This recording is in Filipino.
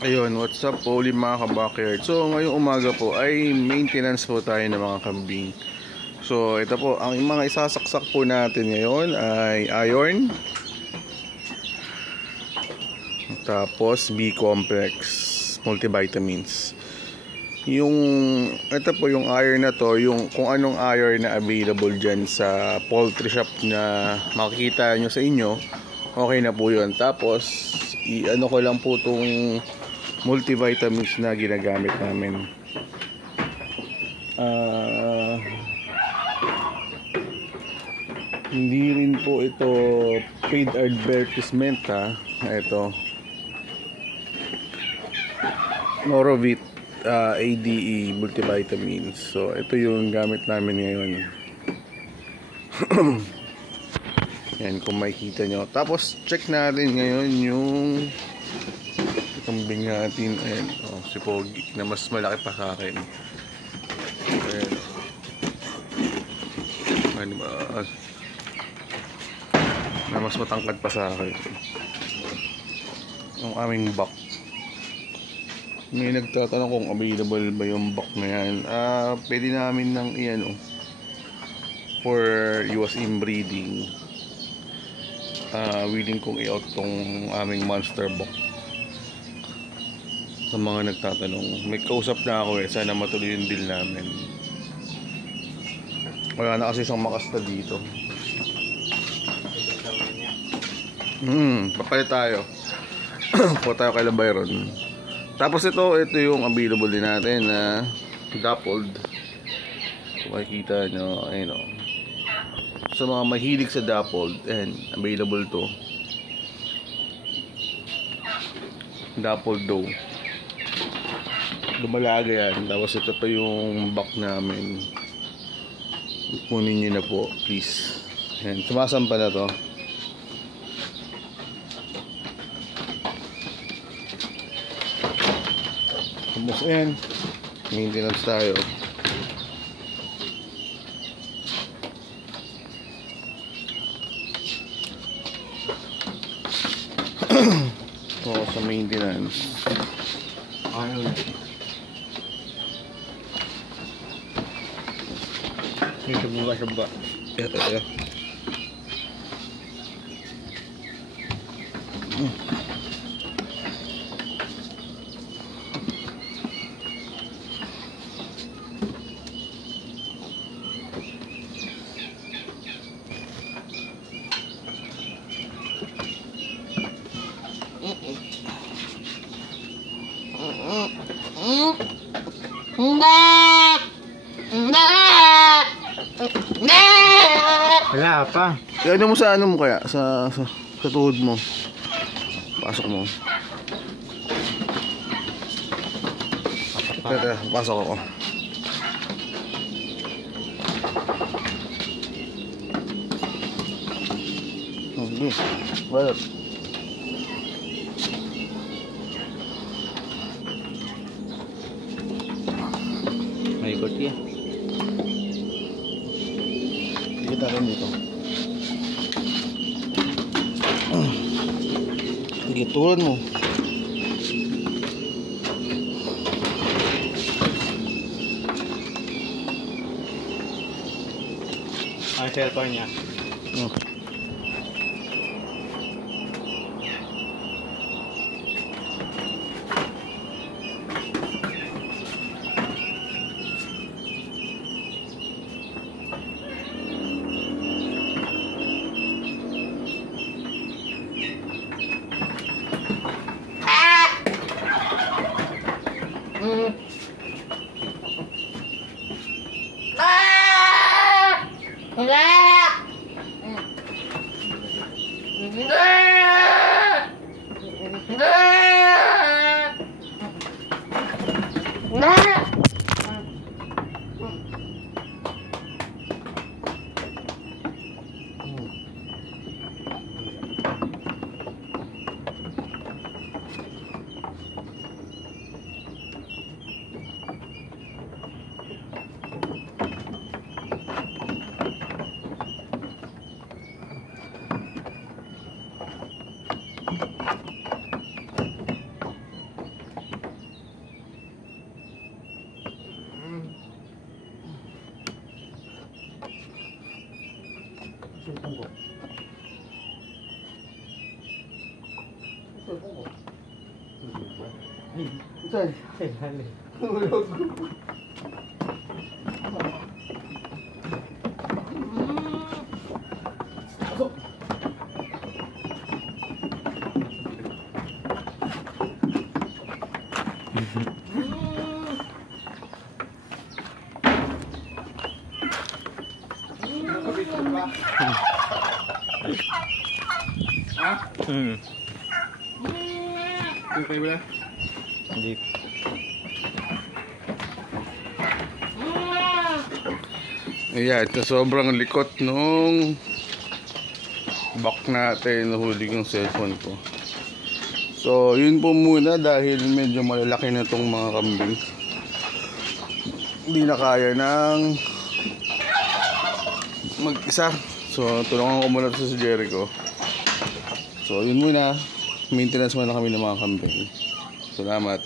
Ayun, what's up po ulit mga ka-backyard. So ngayong umaga po ay maintenance po tayo ng mga kambing. So ito po, ang mga isasaksak po natin ngayon ay iron, tapos B-complex, multivitamins. Yung ito po yung iron na to, yung kung anong iron na available dyan sa poultry shop na makikita nyo sa inyo, okay na po yun. Tapos i-ano ko lang po tong multivitamins na ginagamit namin. Hindi rin po ito paid advertisement ha. Ito Norovit ADE multivitamins. So ito yung gamit namin ngayon. Yan kung makikita nyo. Tapos check natin ngayon yung kambing natin. Ayan, oh, si Pogi na mas malaki pa sa akin. Ayan. Ano ba? Na mas matangkad pa sa akin. Ang aming buck. May nagtatanong kung available ba yung buck na yan. Pwede namin ng iyan for US inbreeding. Willing kong i-out tong aming monster buck. Sa mga nagtatanong, may kausap na ako sana matuloy yung deal namin. Wala na kasi isang makasta dito. Papalit tayo. Kuha tayo kay Byron. Tapos ito yung available din natin na dappled. Kung makikita nyo, ayun o. Sa mga mahilig sa dappled, and available to. Dappled dough. Lumalaga yan. Tapos ito pa yung back namin. Kunin nyo na po please. Ayan, sumasampa na to. Tapos ayan, maintenance tayo. Oo, sa maintenance. Ayun. Ito mula siya ba? Ito. Wala pa. Ano mo sa ano mo kaya? Sa tuhod mo. Pasok mo. Teka, pasok ako. Okay. Well. May ikot yan. Kita rin dito. Sige, tulad mo. Ang cellphone niya. Saan? Hulog. Ha? Okay ba? Hindi. Ayan, ito sobrang likot nung back natin, nahuli yung cellphone ko. So, yun po muna dahil medyo malalaki na tong mga kambing. Hindi na kaya ng mag-isa. So, tulungan ko muna ito sa Jericho. So, yun muna. Maintenance muna kami ng mga kambing. Salamat.